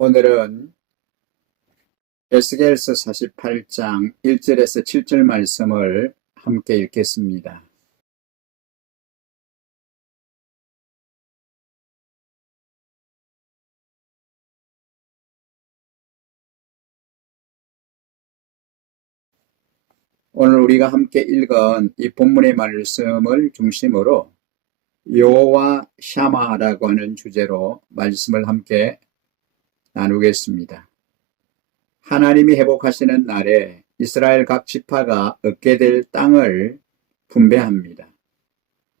오늘은 에스겔서 48장 1절에서 7절 말씀을 함께 읽겠습니다. 오늘 우리가 함께 읽은 이 본문의 말씀을 중심으로 여호와 샤마라고 하는 주제로 말씀을 함께 나누겠습니다. 하나님이 회복하시는 날에 이스라엘 각 지파가 얻게 될 땅을 분배합니다.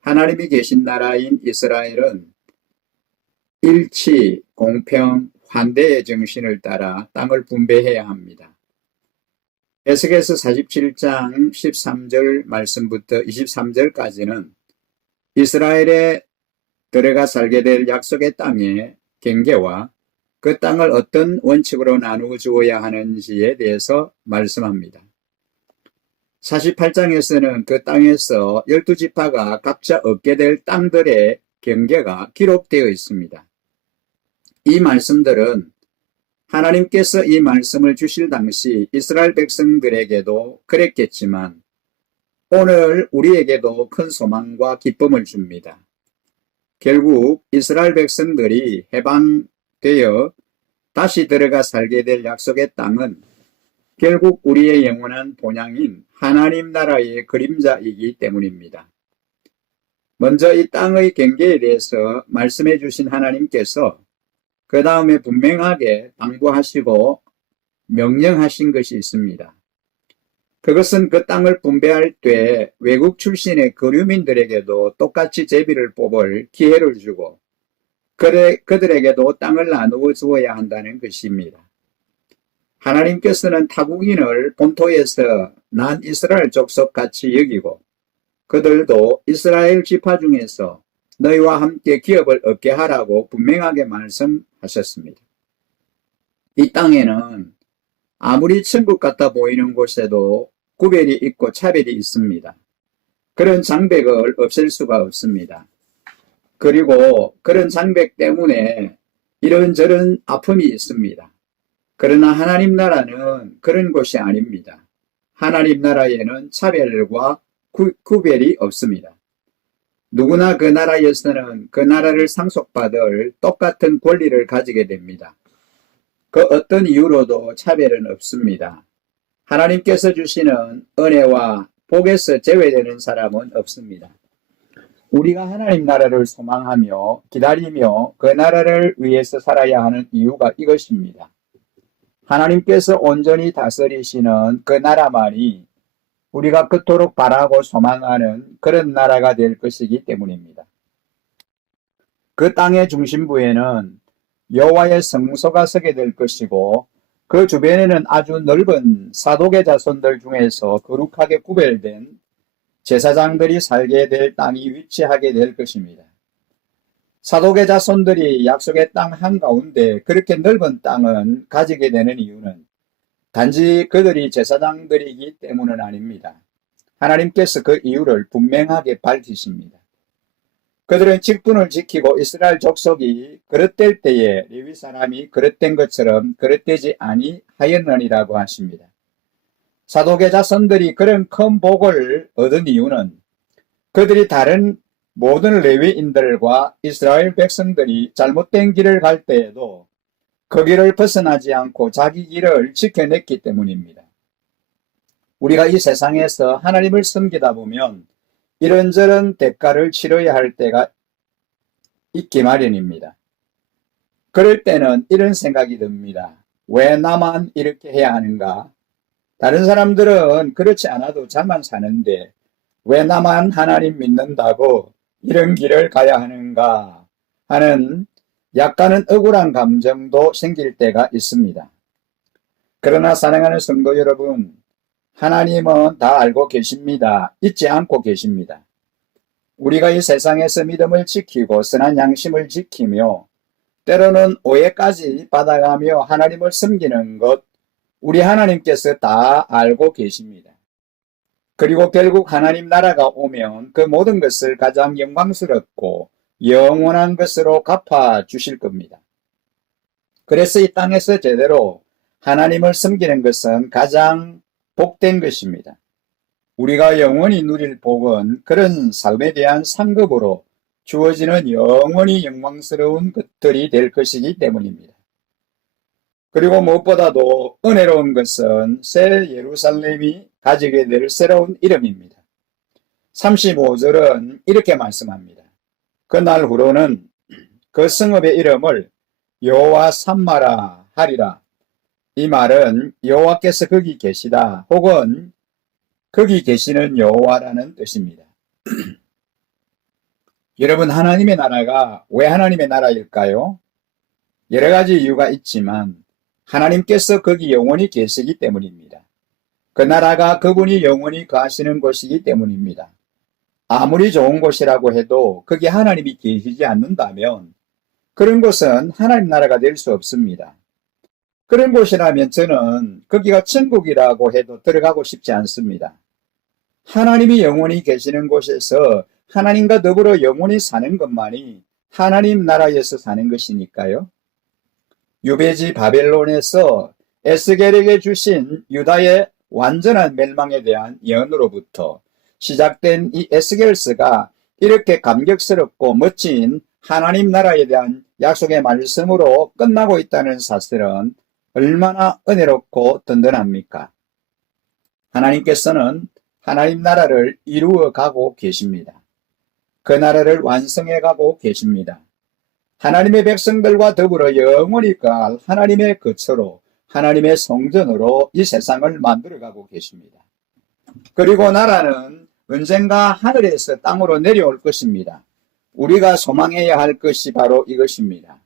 하나님이 계신 나라인 이스라엘은 일치, 공평, 환대의 정신을 따라 땅을 분배해야 합니다. 에스겔서 47장 13절 말씀부터 23절까지는 이스라엘에 들어가 살게 될 약속의 땅의 경계와 그 땅을 어떤 원칙으로 나누어 주어야 하는지에 대해서 말씀합니다. 48장에서는 그 땅에서 12지파가 각자 얻게 될 땅들의 경계가 기록되어 있습니다. 이 말씀들은 하나님께서 이 말씀을 주실 당시 이스라엘 백성들에게도 그랬겠지만 오늘 우리에게도 큰 소망과 기쁨을 줍니다. 결국 이스라엘 백성들이 해방되어 다시 들어가 살게 될 약속의 땅은 결국 우리의 영원한 본향인 하나님 나라의 그림자이기 때문입니다. 먼저 이 땅의 경계에 대해서 말씀해 주신 하나님께서 그 다음에 분명하게 당부하시고 명령하신 것이 있습니다. 그것은 그 땅을 분배할 때 외국 출신의 거류민들에게도 똑같이 제비를 뽑을 기회를 주고 그들에게도 땅을 나누어 주어야 한다는 것입니다. 하나님께서는 타국인을 본토에서 난 이스라엘 족속같이 여기고 그들도 이스라엘 지파 중에서 너희와 함께 기업을 얻게 하라고 분명하게 말씀하셨습니다. 이 땅에는 아무리 천국 같아 보이는 곳에도 구별이 있고 차별이 있습니다. 그런 장벽을 없앨 수가 없습니다. 그리고 그런 장벽 때문에 이런저런 아픔이 있습니다. 그러나 하나님 나라는 그런 곳이 아닙니다. 하나님 나라에는 차별과 구별이 없습니다. 누구나 그 나라에서는 그 나라를 상속받을 똑같은 권리를 가지게 됩니다. 그 어떤 이유로도 차별은 없습니다. 하나님께서 주시는 은혜와 복에서 제외되는 사람은 없습니다. 우리가 하나님 나라를 소망하며 기다리며 그 나라를 위해서 살아야 하는 이유가 이것입니다. 하나님께서 온전히 다스리시는 그 나라만이 우리가 그토록 바라고 소망하는 그런 나라가 될 것이기 때문입니다. 그 땅의 중심부에는 여호와의 성소가 서게 될 것이고 그 주변에는 아주 넓은 사독의 자손들 중에서 거룩하게 구별된 제사장들이 살게 될 땅이 위치하게 될 것입니다. 사독의 자손들이 약속의 땅 한가운데 그렇게 넓은 땅은 가지게 되는 이유는 단지 그들이 제사장들이기 때문은 아닙니다. 하나님께서 그 이유를 분명하게 밝히십니다. 그들은 직분을 지키고 이스라엘 족속이 그릇될 때에 레위 사람이 그릇된 것처럼 그릇되지 아니하였느니라고 하십니다. 사독의 자손들이 그런 큰 복을 얻은 이유는 그들이 다른 모든 레위인들과 이스라엘 백성들이 잘못된 길을 갈 때에도 그 길을 벗어나지 않고 자기 길을 지켜냈기 때문입니다. 우리가 이 세상에서 하나님을 섬기다 보면 이런저런 대가를 치러야 할 때가 있기 마련입니다. 그럴 때는 이런 생각이 듭니다. 왜 나만 이렇게 해야 하는가? 다른 사람들은 그렇지 않아도 잘만 사는데 왜 나만 하나님 믿는다고 이런 길을 가야 하는가 하는 약간은 억울한 감정도 생길 때가 있습니다. 그러나 사랑하는 성도 여러분, 하나님은 다 알고 계십니다. 잊지 않고 계십니다. 우리가 이 세상에서 믿음을 지키고 선한 양심을 지키며 때로는 오해까지 받아가며 하나님을 섬기는 것, 우리 하나님께서 다 알고 계십니다. 그리고 결국 하나님 나라가 오면 그 모든 것을 가장 영광스럽고 영원한 것으로 갚아 주실 겁니다. 그래서 이 땅에서 제대로 하나님을 섬기는 것은 가장 복된 것입니다. 우리가 영원히 누릴 복은 그런 삶에 대한 상급으로 주어지는 영원히 영광스러운 것들이 될 것이기 때문입니다. 그리고 무엇보다도 은혜로운 것은 새 예루살렘이 가지게 될 새로운 이름입니다. 35절은 이렇게 말씀합니다. 그날 후로는 그 성읍의 이름을 여호와 삼마라 하리라. 이 말은 여호와께서 거기 계시다 혹은 거기 계시는 여호와라는 뜻입니다. 여러분, 하나님의 나라가 왜 하나님의 나라일까요? 여러 가지 이유가 있지만 하나님께서 거기 영원히 계시기 때문입니다. 그 나라가 그분이 영원히 거하시는 곳이기 때문입니다. 아무리 좋은 곳이라고 해도 거기 하나님이 계시지 않는다면 그런 곳은 하나님 나라가 될 수 없습니다. 그런 곳이라면 저는 거기가 천국이라고 해도 들어가고 싶지 않습니다. 하나님이 영원히 계시는 곳에서 하나님과 더불어 영원히 사는 것만이 하나님 나라에서 사는 것이니까요. 유배지 바벨론에서 에스겔에게 주신 유다의 완전한 멸망에 대한 예언으로부터 시작된 이 에스겔서가 이렇게 감격스럽고 멋진 하나님 나라에 대한 약속의 말씀으로 끝나고 있다는 사실은 얼마나 은혜롭고 든든합니까? 하나님께서는 하나님 나라를 이루어 가고 계십니다. 그 나라를 완성해 가고 계십니다. 하나님의 백성들과 더불어 영원히 갈 하나님의 거처로, 하나님의 성전으로 이 세상을 만들어가고 계십니다. 그리고 나라는 언젠가 하늘에서 땅으로 내려올 것입니다. 우리가 소망해야 할 것이 바로 이것입니다.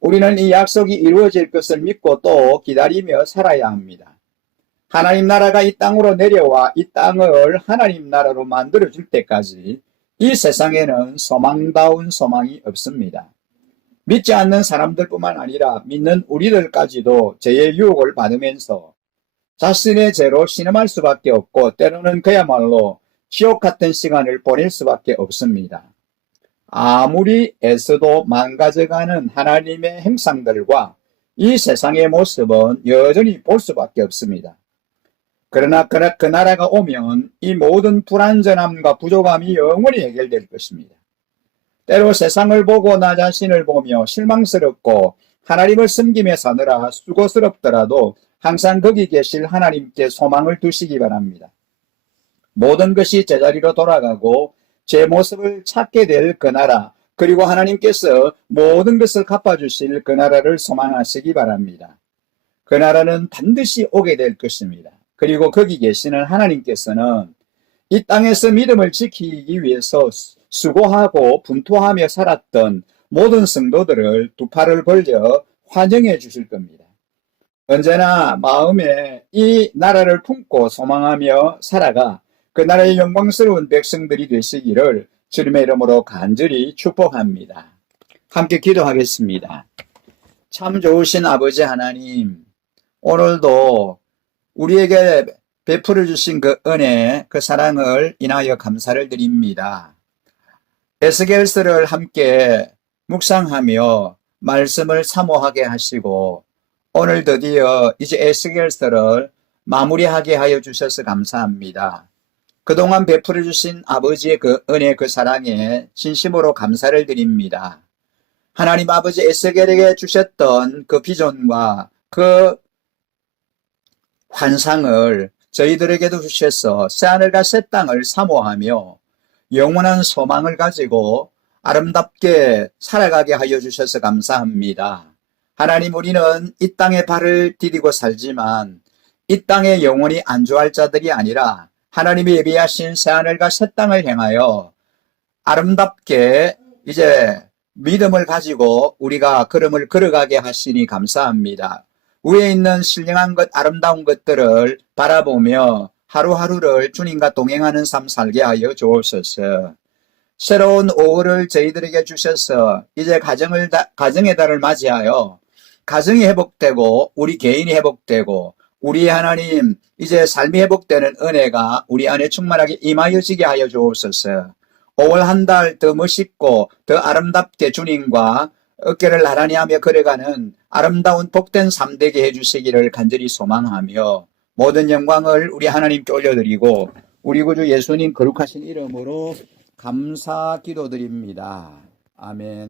우리는 이 약속이 이루어질 것을 믿고 또 기다리며 살아야 합니다. 하나님 나라가 이 땅으로 내려와 이 땅을 하나님 나라로 만들어줄 때까지 이 세상에는 소망다운 소망이 없습니다. 믿지 않는 사람들뿐만 아니라 믿는 우리들까지도 죄의 유혹을 받으면서 자신의 죄로 신음할 수밖에 없고 때로는 그야말로 지옥 같은 시간을 보낼 수밖에 없습니다. 아무리 애써도 망가져가는 하나님의 형상들과 이 세상의 모습은 여전히 볼 수밖에 없습니다. 그러나 그 나라가 오면 이 모든 불완전함과 부족함이 영원히 해결될 것입니다. 때로 세상을 보고 나 자신을 보며 실망스럽고 하나님을 섬기며 사느라 수고스럽더라도 항상 거기 계실 하나님께 소망을 두시기 바랍니다. 모든 것이 제자리로 돌아가고 제 모습을 찾게 될 그 나라, 그리고 하나님께서 모든 것을 갚아주실 그 나라를 소망하시기 바랍니다. 그 나라는 반드시 오게 될 것입니다. 그리고 거기 계시는 하나님께서는 이 땅에서 믿음을 지키기 위해서 수고하고 분투하며 살았던 모든 성도들을 두 팔을 벌려 환영해 주실 겁니다. 언제나 마음에 이 나라를 품고 소망하며 살아가 그 나라의 영광스러운 백성들이 되시기를 주님의 이름으로 간절히 축복합니다. 함께 기도하겠습니다. 참 좋으신 아버지 하나님, 오늘도 우리에게 베풀어 주신 그 은혜, 그 사랑을 인하여 감사를 드립니다. 에스겔서를 함께 묵상하며 말씀을 사모하게 하시고 오늘 드디어 이제 에스겔서를 마무리하게 하여 주셔서 감사합니다. 그동안 베풀어 주신 아버지의 그 은혜, 그 사랑에 진심으로 감사를 드립니다. 하나님 아버지 에스겔에게 주셨던 그 비전과 그 환상을 저희들에게도 주셔서 새하늘과 새 땅을 사모하며 영원한 소망을 가지고 아름답게 살아가게 하여 주셔서 감사합니다. 하나님, 우리는 이 땅에 발을 디디고 살지만 이 땅에 영원히 안주할 자들이 아니라 하나님이 예비하신 새하늘과 새 땅을 향하여 아름답게 이제 믿음을 가지고 우리가 걸음을 걸어가게 하시니 감사합니다. 위에 있는 신령한 것, 아름다운 것들을 바라보며 하루하루를 주님과 동행하는 삶 살게 하여 주옵소서. 새로운 오후를 저희들에게 주셔서 이제 가정의 달을 맞이하여 가정이 회복되고 우리 개인이 회복되고 우리 하나님 이제 삶이 회복되는 은혜가 우리 안에 충만하게 임하여지게 하여 주옵소서. 5월 한 달 더 멋있고 더 아름답게 주님과 어깨를 나란히 하며 걸어가는 아름다운 복된 삶 되게 해주시기를 간절히 소망하며 모든 영광을 우리 하나님께 올려드리고 우리 구주 예수님 거룩하신 이름으로 감사 기도드립니다. 아멘.